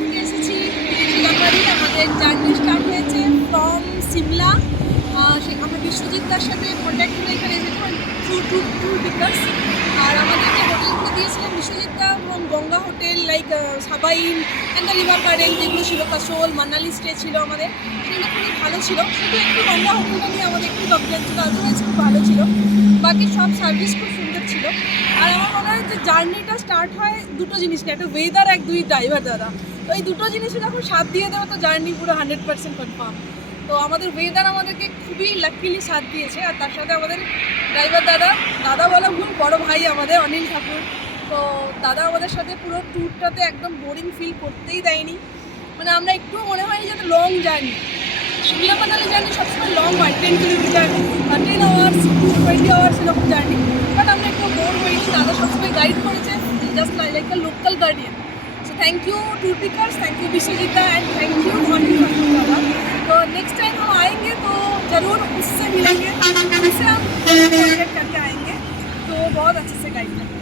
থেকে এসেছি শিলামারি। আমাদের জার্নি স্টার্ট হয়েছে ফ্রম সিমলা। আমরা বিশ্বজিৎ দার সাথে কন্ট্যাক্ট করে এখানে এসেছিলাম টু পিকার্স। আর আমাদেরকে হোটেলগুলো দিয়েছিলেন বিশ্বজিৎ দা এবং Ganga hotel, like Sabine and the river garden যেগুলো ছিল, কাসোল মানালি স্টে ছিল আমাদের, সেগুলো খুবই ভালো ছিল। শুধু একটু গঙ্গা হোটেলটা নিয়ে আমাদের একটু কমপ্লেন ছিল, আদারওয়াইজ খুব ভালো ছিল। বাকি সব সার্ভিস খুব সুন্দর ছিল। আর আমার মনে হয় যে জার্নিটা স্টার্ট হয় দুটো জিনিস নিয়ে, একটা ওয়েদার, এক দুই ড্রাইভার দাদা। তো এই দুটো জিনিসে যখন সাথ দিয়ে দেওয়া, তো জার্নি পুরো 100% কনফার্ম। তো আমাদের ওয়েদার আমাদেরকে খুবই লাকিলি সাথ দিয়েছে। আর তার সাথে আমাদের ড্রাইভার দাদা বলা ভুল, বড় ভাই আমাদের অনিল ঠাকুর। তো দাদা আমাদের সাথে পুরো ট্যুরটাতে একদম বোরিং ফিল করতেই দেয়নি। মানে আমরা একটু মনে হয়নি যে long journey, Shimla Manali journey সবসময় লং হয়, 10 কিলোমিটার, 10 আওয়ার্স, 20 আওয়ার্স এরকম জার্নি। বাট আমরা একটু বোর হইনি, দাদা সবসময় গাইড করেছে, just like a local guardian. So thank you tour pickers, thank you Biswajit and thank you Anil Thakur दादा। तो नेक्स्ट टाइम हम आएंगे तो ज़रूर उससे मिलेंगे, उससे हम कॉन्टेक्ट करके आएंगे, तो बहुत अच्छे से गाइड करेंगे।